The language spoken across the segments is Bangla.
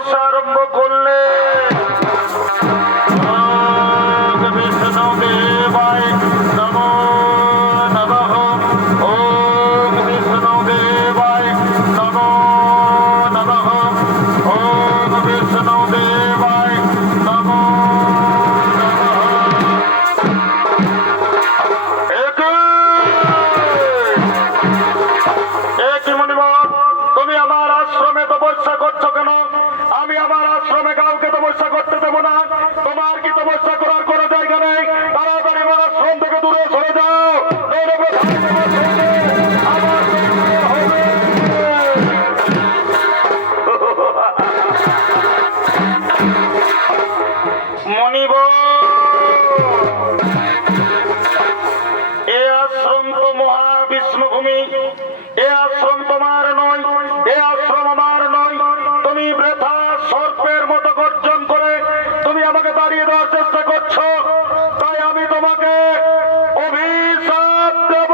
তপস্যা আরম্ভ করলে বিষ্ণু দেবায় নমো নমঃ। ওম বিষ্ণু দেবায় নমো নমঃ। ওম বিষ্ণু দেবায় নমো তুমি আমার আশ্রমে তপস্যা করছো কেন? আমি আমার আশ্রমে কাউকে তপস্যা করতে দেবো না। তোমার কি তপস্যা করার কোনো জায়গা নেই? তাড়াতাড়ি আমার আশ্রম থেকে দূরে সরে যাও। মনিব, এ আশ্রম তো মহাবিষ্ণুভূমি। এ আশ্রম তোমার নয়, এ আশ্রম আমার নয়। তুমি বৃথা সর্পের মতো গর্জন করে তুমি আমাকে তাড়িয়ে দেওয়ার চেষ্টা করছো। তাই আমি তোমাকে অভিশাপ দেব।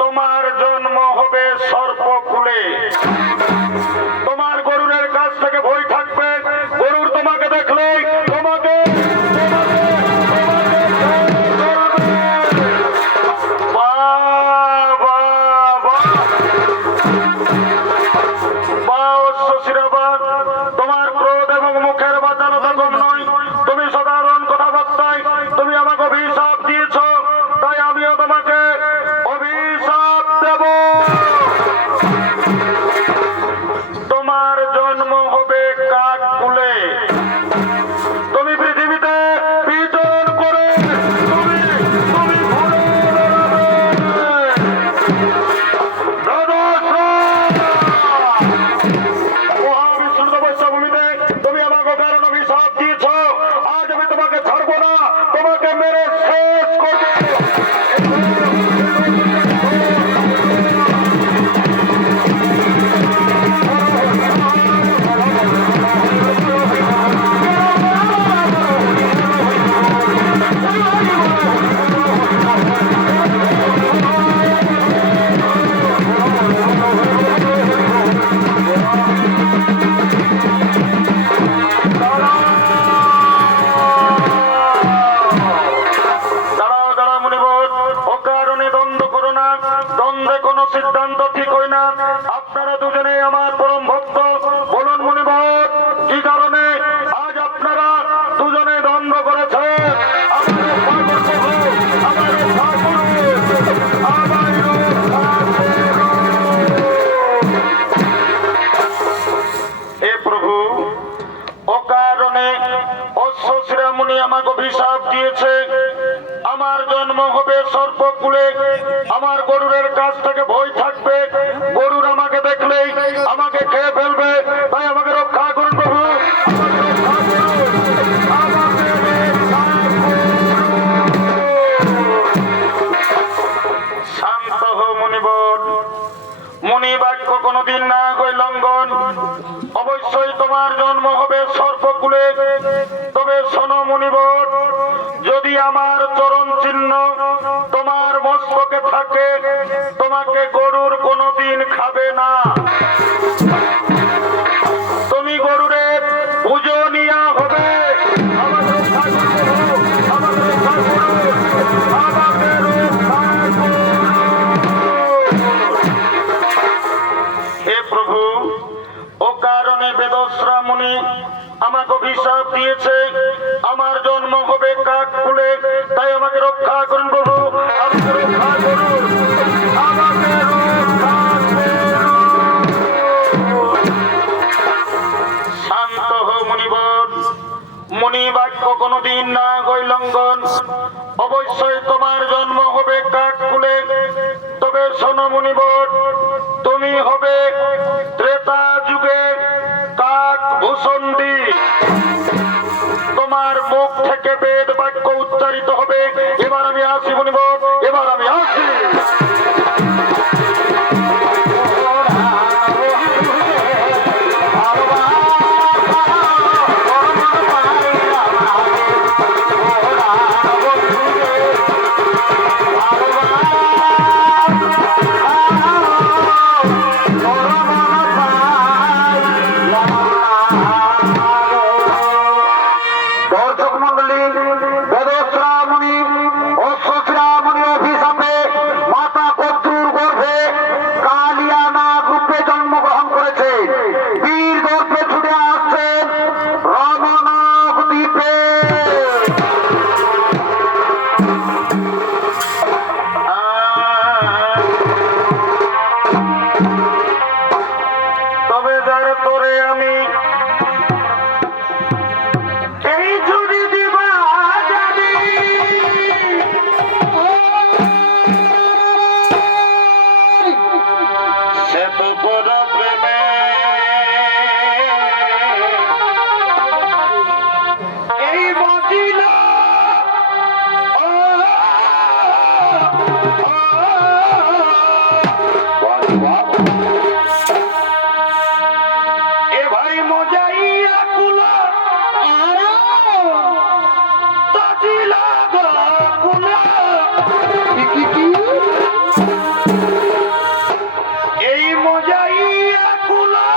তোমার জন্ম হবে সর্পকুলে। তোমার গরুরের কাছ থেকে ভয় থাকবে। গরুর তোমাকে দেখলে তোমাকে তোমার ক্রোধ এবং মুখের বাচালতা কম নয়। তুমি সাধারণ কথাবার্তায় তুমি আমাকে অভিশাপ দিয়েছ। তাই আমিও তোমাকে অভিশাপ দেব। তোমার জন্ম হবে কাককুলে। তুমি পৃথিবীতে বিচরণ করে তুমি ঘুরে বেড়াবে। ভূমিতে তুমি আমাকে কারণ অভিশাপ দিয়েছ। আজ আমি তোমাকে ছাড়বো না, তোমাকে মেরে শেষ করবো। দ্বন্দ্বে কোনো সিদ্ধান্ত ঠিক হয় না। আপনারা দুজনে আমার পরম ভক্ত। বলুন মুনিবর, কি কারণে আজ আপনারা দুজনে দ্বন্দ্ব করেছেন? হে প্রভু, অকারণে অশ্বশিরা মুনি আমাকে অভিশাপ দিয়েছে। আমার জন্ম হবে সর্পকুলে। আমার গরুরের কাছ থেকে ভয় থাকবে। গরুর আমাকে দেখলেই আমাকে খেয়ে ফেলবে। তাই আমাকে রক্ষা করুন প্রভু। শান্ত হো মুনিবর। মুনি বাক্য কোনদিন না হয় লঙ্ঘন। অবশ্যই তোমার জন্ম হবে সর্পকুলে। তবে শোনো মুনিবর, যদি আমার চরণ চিহ্ন তোমার মস্তকে থাকে, তোমাকে গরুর কোনদিন খাবে না। তুমি গরুরের পুজো নিয়া হবে। হে প্রভু, ও কারণে বেদস্রা মুনি আমাকে অভিশাপ দিয়েছে। আমার জন্ম হবে কাককুলে। তাই আমাকে রক্ষা করুন প্রভু, আমাকে রক্ষা করুন, আমাকে রক্ষা করুন। শান্ত হো মুনিবর। মুনি বাক্য কোনদিন না হয় লঙ্ঘন। অবশ্যই তোমার জন্ম হবে কাককুলে। তবে শোনো মুনিবর, তুমি হবে ত্রেতা যুগে কাক ভূষণ্ডী। তোমার মুখ থেকে বেদ বাক্য উচ্চারিত হবে। এবার আমি আসি মুনিবর, এবার আমি আসি। তোর প্রেমে এই বাঁচিল এ ভাই মজাইয়া কুলা তাজিলা কুলা এই মজাইয়া কুলা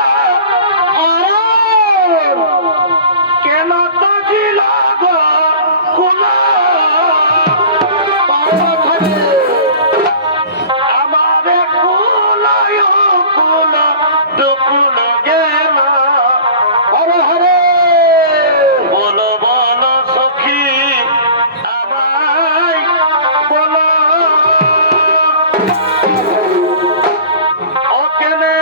কেন তাজিলা কুলা আমারে কুলায় কুলা দুকুল গেল হরে হরে বলো বলো সখী আমায় বলো ও কেনে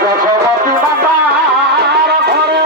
যশোমতী মাতার ঘরে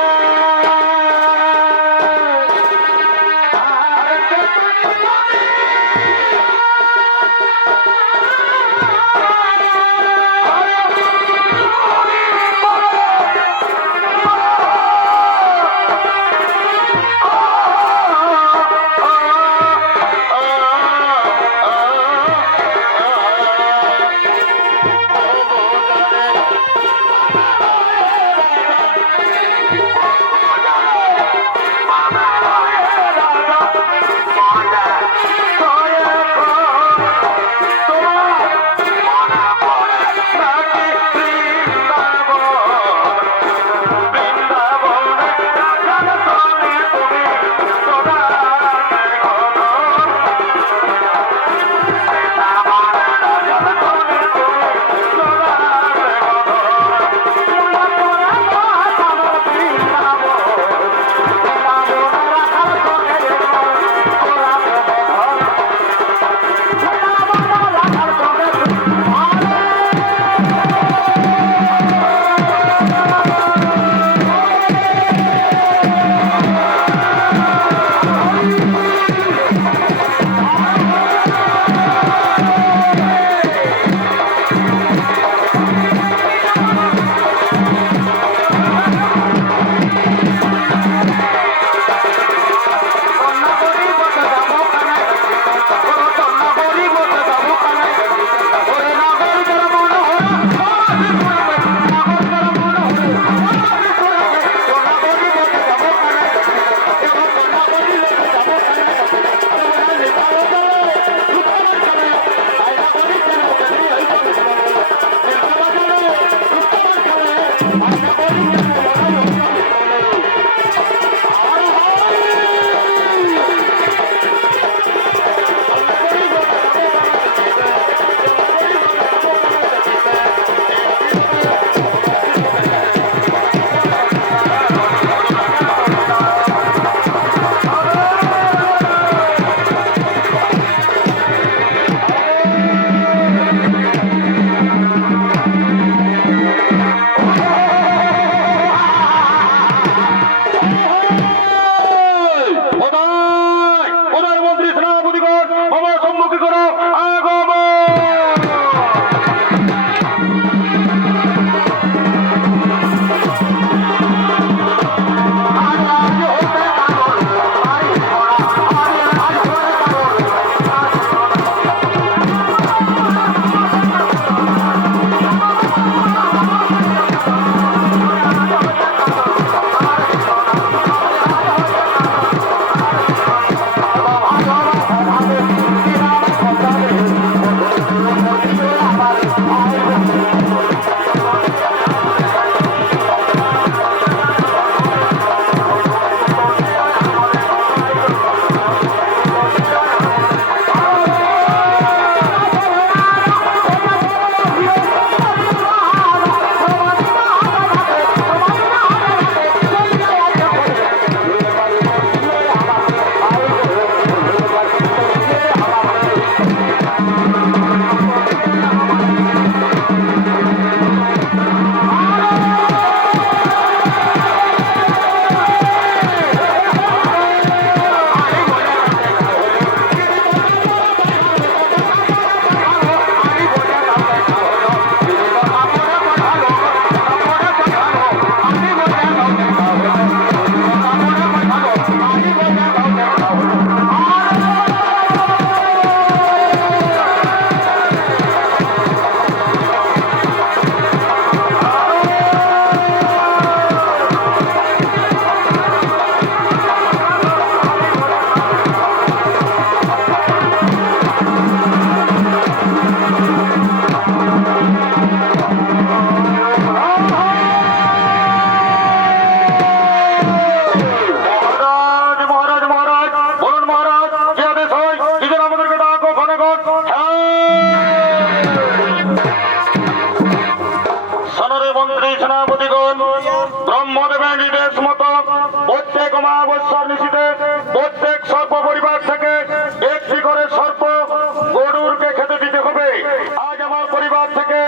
পরিবার থেকে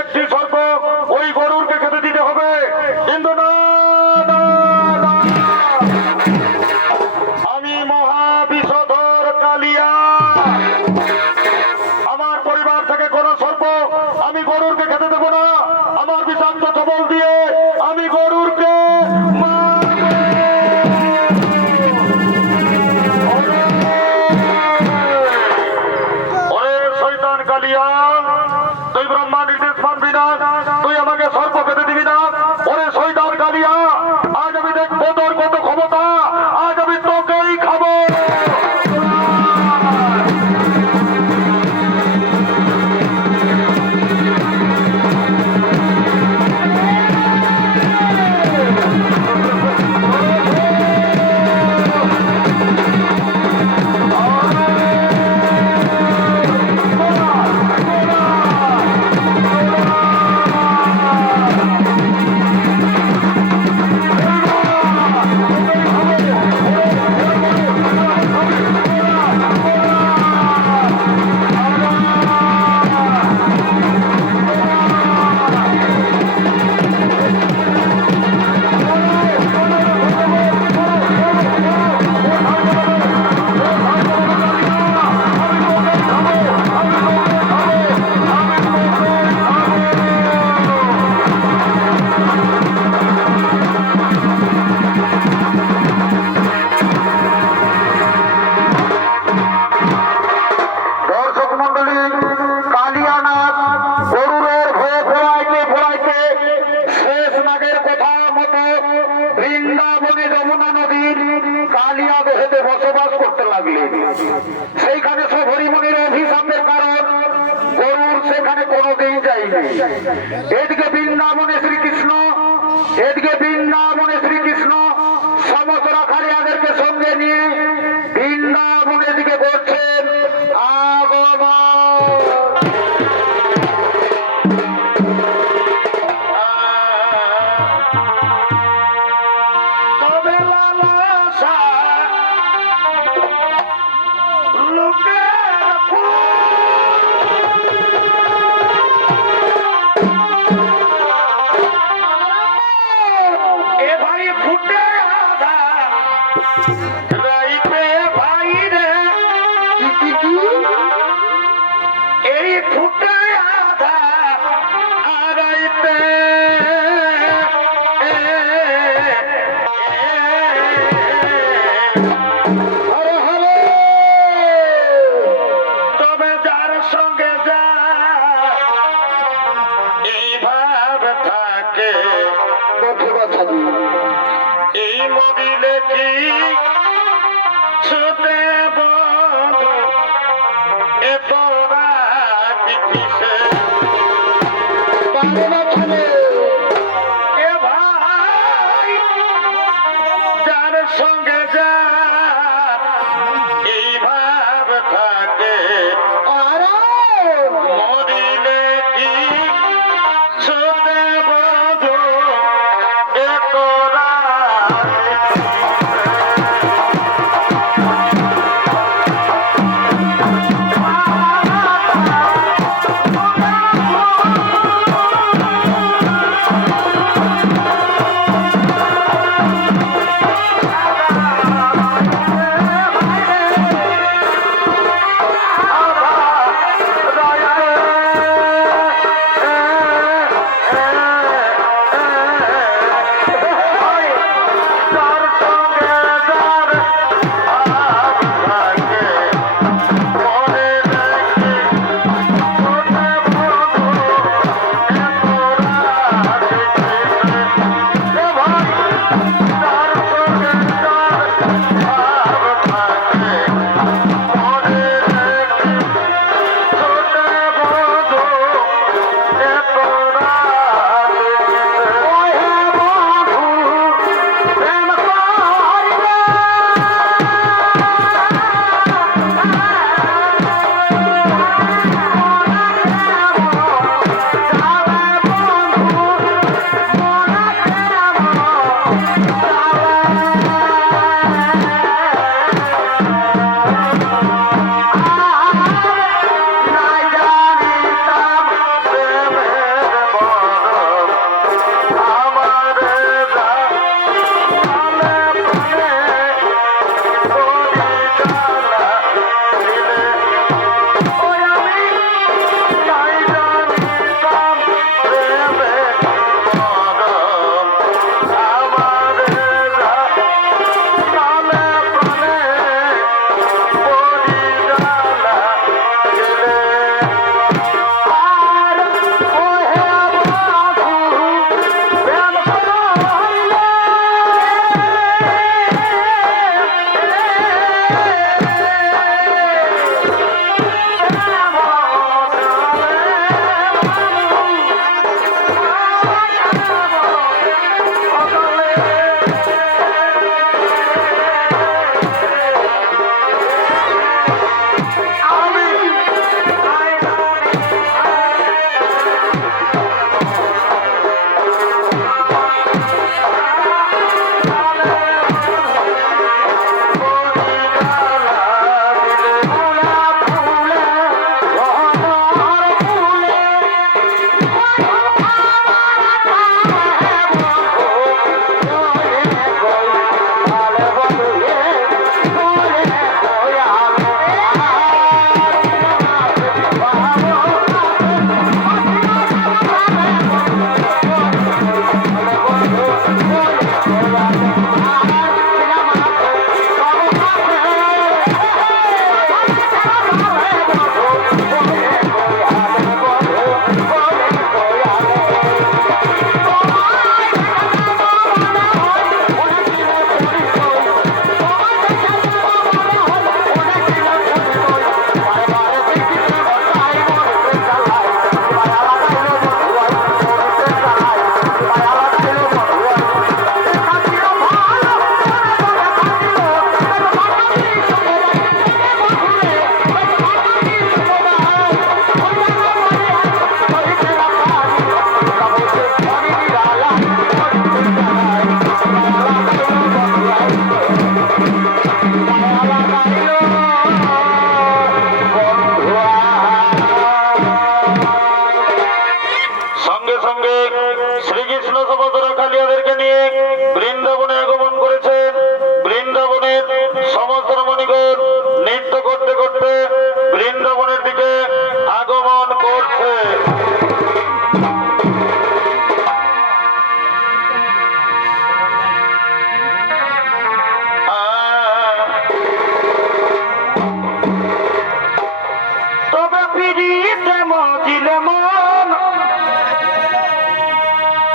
একটি সর্প ওই গরুরকে খেতে আমাকে সর্প খেতে দিবি না। ওরে শয়তান কালিয়া, আজ আমি দেখবো তোর কত ক্ষমতা, আজ আমি তোকেই খাবো। বসবাস করতে লাগলেন। সেইখানে সব হরিমনির অভিশাপের কারণ গরুর সেখানে কোনোদিন যায়নি। এদিকে বৃন্দাবনে শ্রীকৃষ্ণ, এদিকে বৃন্দাবনে শ্রীকৃষ্ণ সমস্ত রাখালিয়াদেরকে সঙ্গে নিয়ে বৃন্দাবনের দিকে করছেন আগমন। এই মদিলে কি ছুটে বন্ধু এত রাত কিসে এ ভাই যার সঙ্গে যা এই ভাব থাকে মদিলে কি ছুটে বন্ধু এত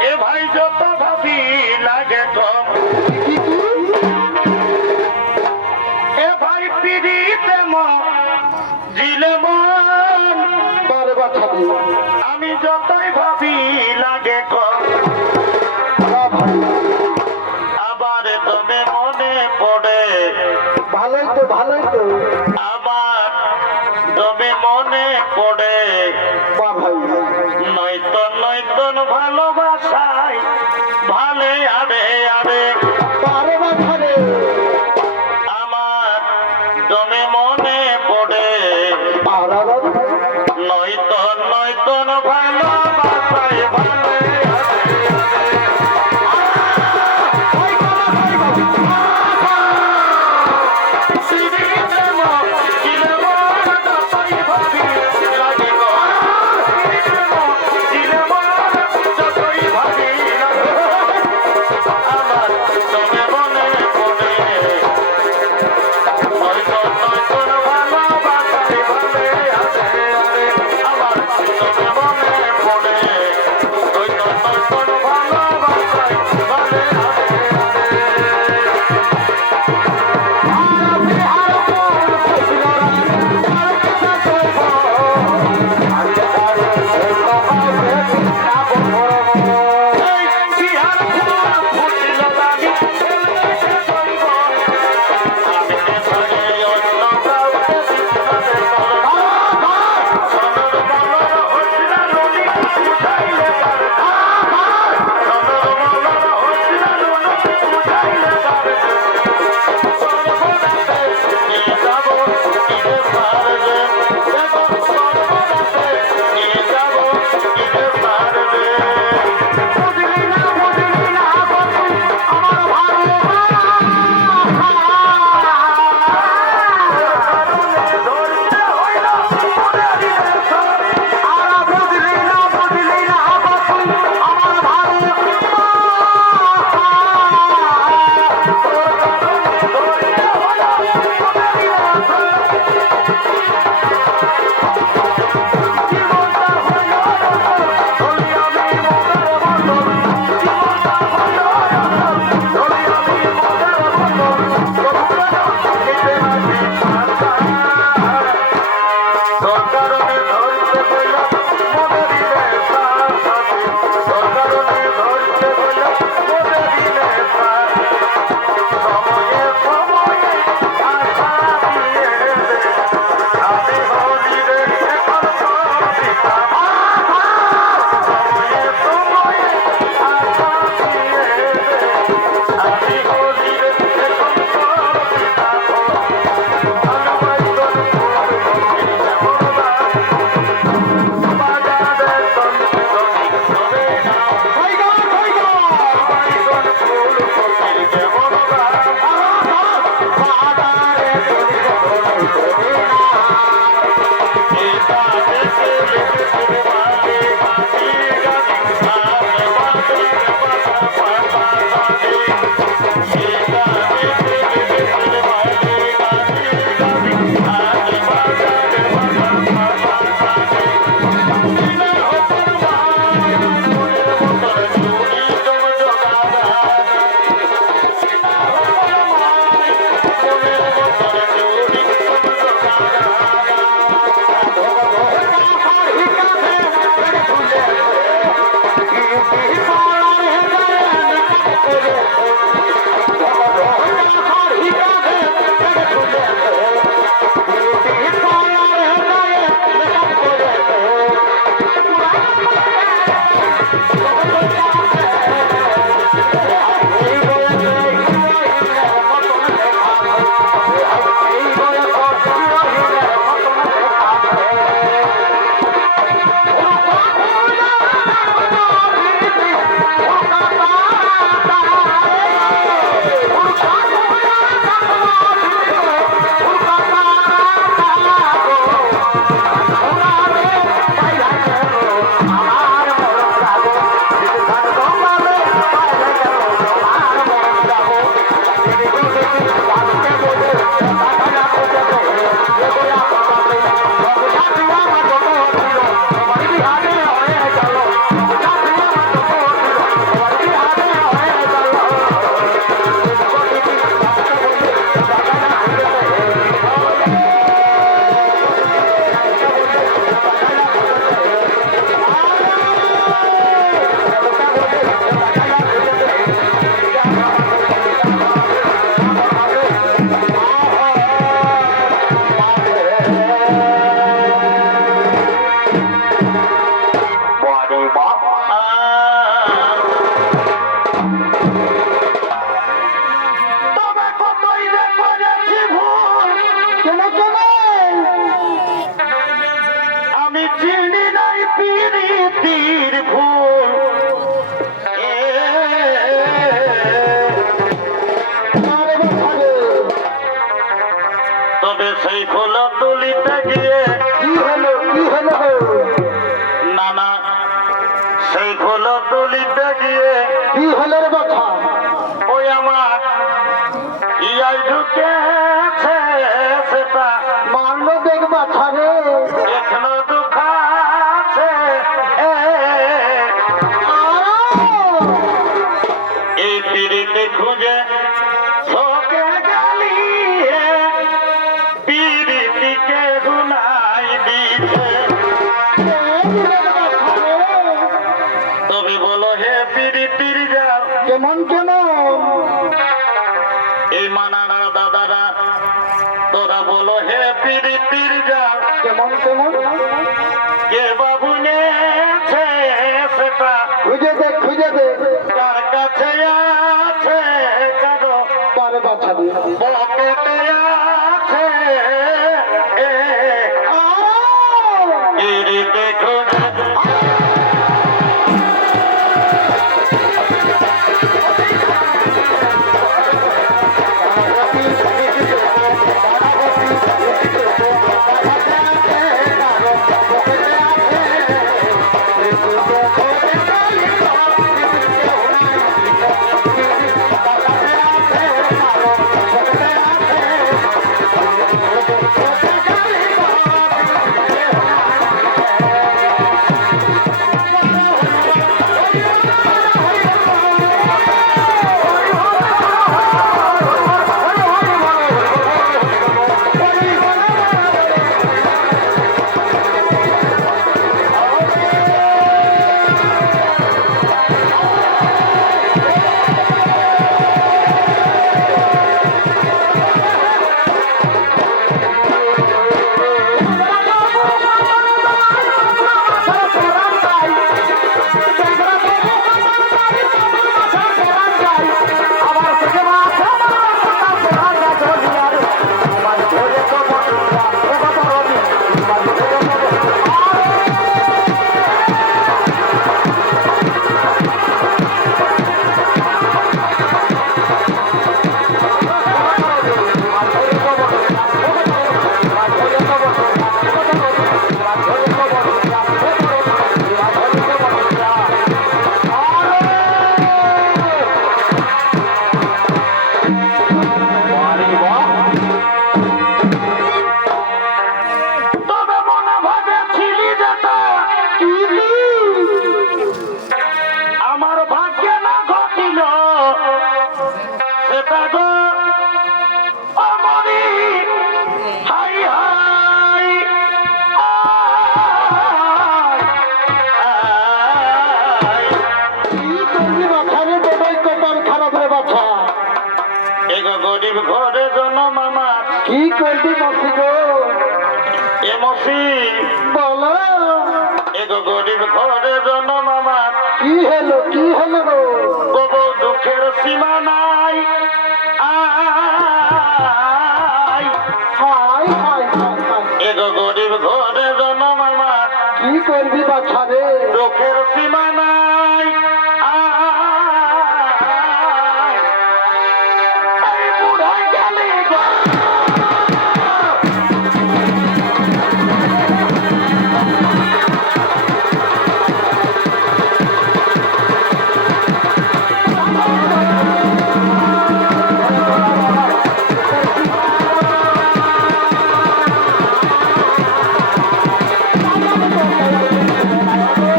এ ভাই যত ভাবি লাগে কম এ ভাই পিড়িতে জিলে মন আমি যতই ভাবি লাগে কম আবার তবে মনে পড়ে ভালোই তো আমার তবে মনে পড়ে ভাই নয়তন ভালোবাসায় ভালে আরে আরে পারে মাথারে আমার তবে মনে পড়ে নয়তন ভালোবাসায় ভালে দিয়ে কি হলো রে বাছা? ওই আমার ইয়াই ঢুকেছে সেটা মারলো দেখ বাছা রে। এখনো দুঃখাছে এই পিড়িতে খুঁজে শোকে গেলি পিড়িতিকে গুনাই দিছে তবে বলো হে পিড়িতির যাও কেমন কেমন? এই মানারা দাদারা তোরা বলো হে পিড়িতির যাও কেমন কেমন? কে বাবু নেছে সেটা খুঁজে দে খুঁজে দে। কার কাছে আছে কারো পারে বাছা রে। পকেটে আছে পিড়িতে খুঁজে তবে মনে ভাবেছিলি যেটা আমার ভাগ্যে না ঘটিল সেটা গো আমারই হাই হাই কি করবি বাছা রে? বেটাই কপাল খারাপ রে বাছা। এক গরিব ঘরে জন্ম আমার কি করবি মাসি গো? এমসি বলো এক গরিব ঘরে জন্ম আমার কি হলো কি হলো গো? তবু দুঃখের সীমা নাই আয় হাই হাই হাই হাই। এক গরিব ঘরে জন্ম আমার কি করবি বাছা রে? দুঃখের সীমা নাই আয় এই বুড়া গেলে গো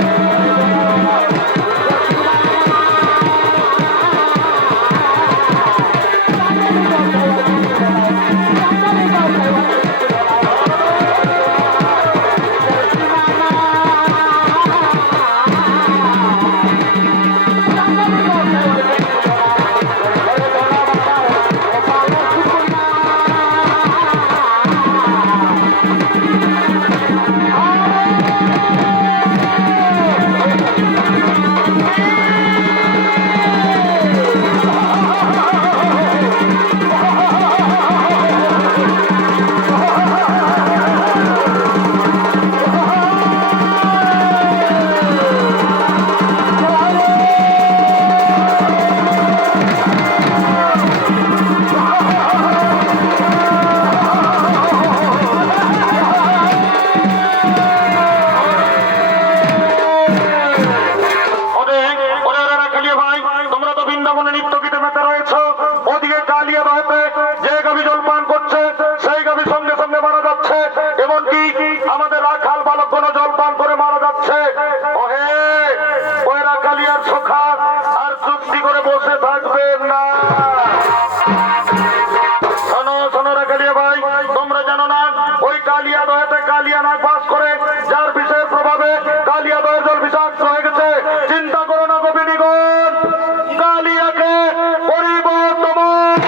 Thank you. ভাই তোমরা তো বৃন্দাবনে নিত্য গীতে মেতে রয়েছো, ওদিকে কালিয়া দহেতে যে গাভী জলপান করছে সেই গাভী সঙ্গে সঙ্গে মারা যাচ্ছে, এমনকি আমাদের রাখাল বালকগণ জলপান করে মারা যাচ্ছে। ওহে ওই রাখালিয়ার সখা আর চুক্তি করে বসে থাকবেন না। শোনো শোনো রাখালিয়া ভাই, তোমরা জানো না ওই কালিয়া দহেতে কালিয়া নাগ বাস করে, যার বিষয়ের প্রভাবে কালিয়া দহের জল বিষাক্ত হয়ে গেছে। চিন্তা করো না গোপিনীগণ, কালিয়াকে করিব তোমার।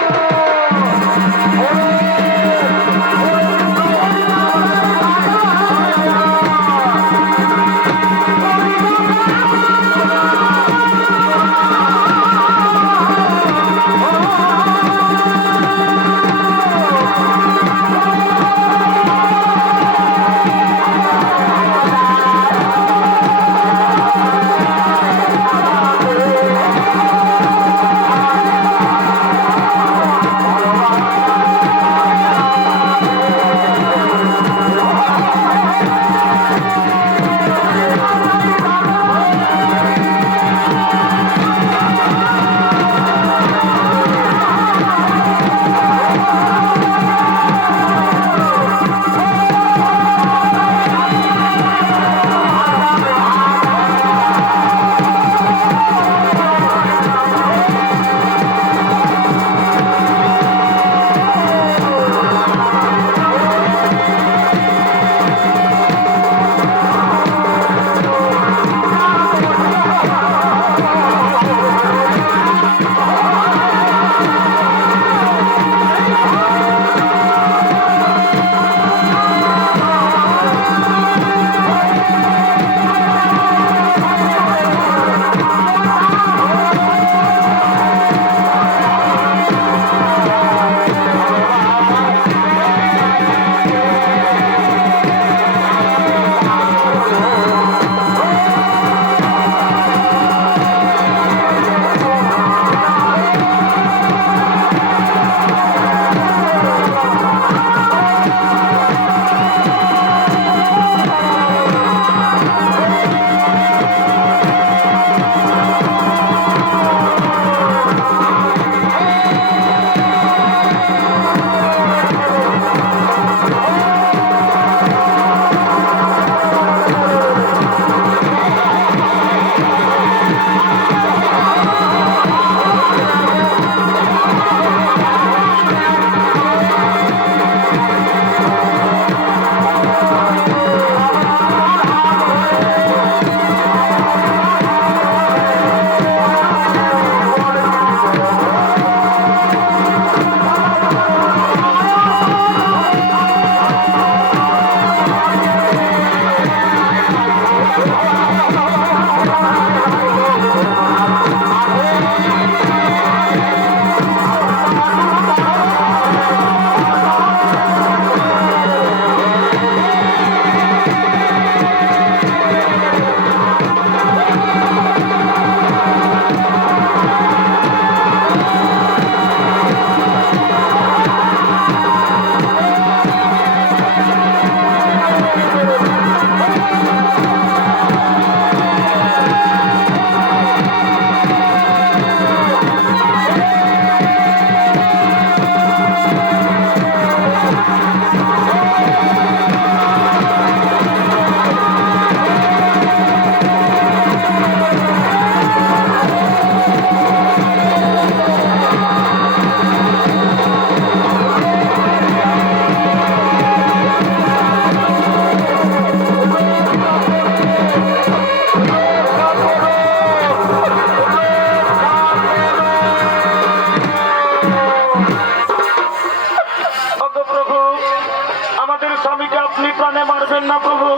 করবেন না প্রভু,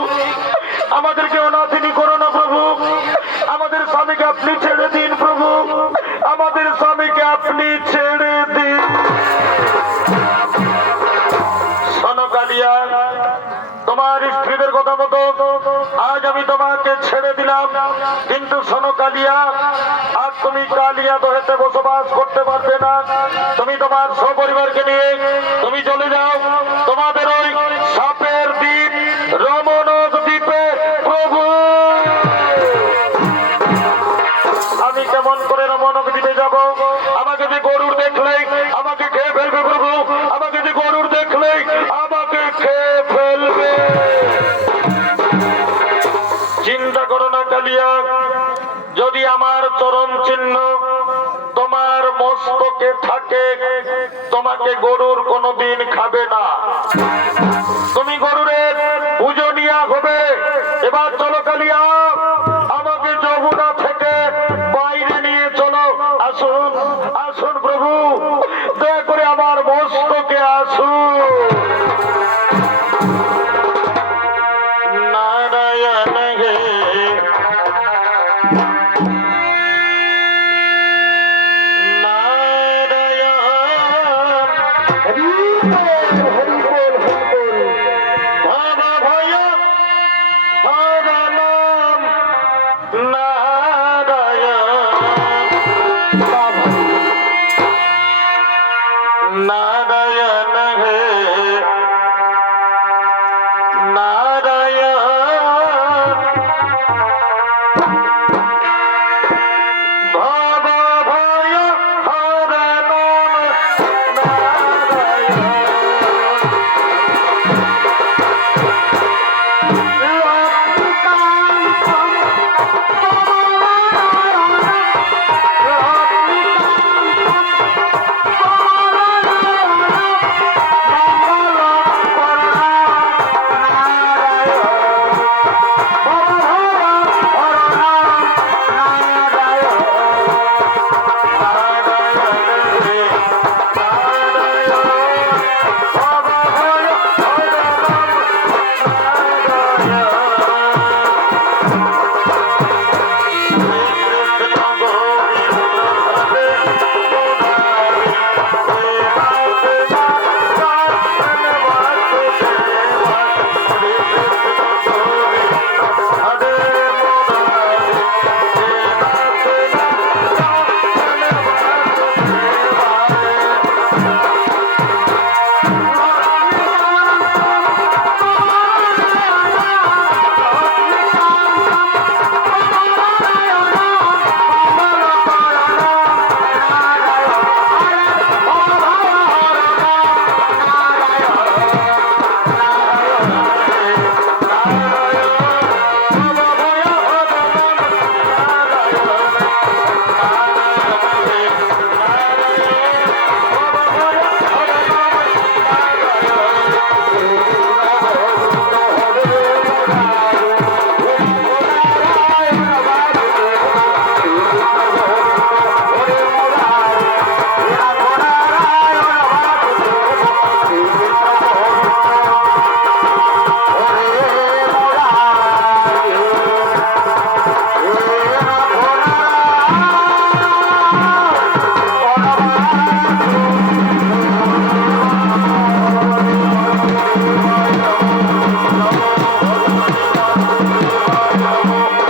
আমাদেরকে অনাথিনী করো না প্রভু, আমাদের স্বামীকে আপনি ছেড়ে দিন প্রভু, আমাদের স্বামীকে আপনি ছেড়ে দিন। শোনো কালিয়া, তোমার স্ত্রীদের কথা মতো আজ আমি তোমাকে ছেড়ে দিলাম, কিন্তু শোনো কালিয়া, আজ তুমি কালিয়া দহেতে বসবাস করতে পারবে না। তুমি তোমার সপরিবারকে নিয়ে তুমি চলে যাও তোমাদের ওই সাপের দ্বীপ রমণক দ্বীপে। প্রভু, আমি কেমন করে মনক দিতে যাব। আমাকে যে গরুর দেখলেই আমাকে খেয়ে ফেলবে প্রভু, আমাকে যে গরুর দেখলেই আমাকে খেয়ে ফেলবে। চিন্তা করো না কালিয়া, যদি আমার চরণ চিহ্ন তোমার মস্তকে থাকে, তোমাকে গরুর কোনোদিন খাবে না, তুমি গরুরের পূজনীয়া হবে। এবার চলো কালিয়া, আমাকে যমুনা থেকে বাইরে নিয়ে চলো। আসুন আসুন প্রভু,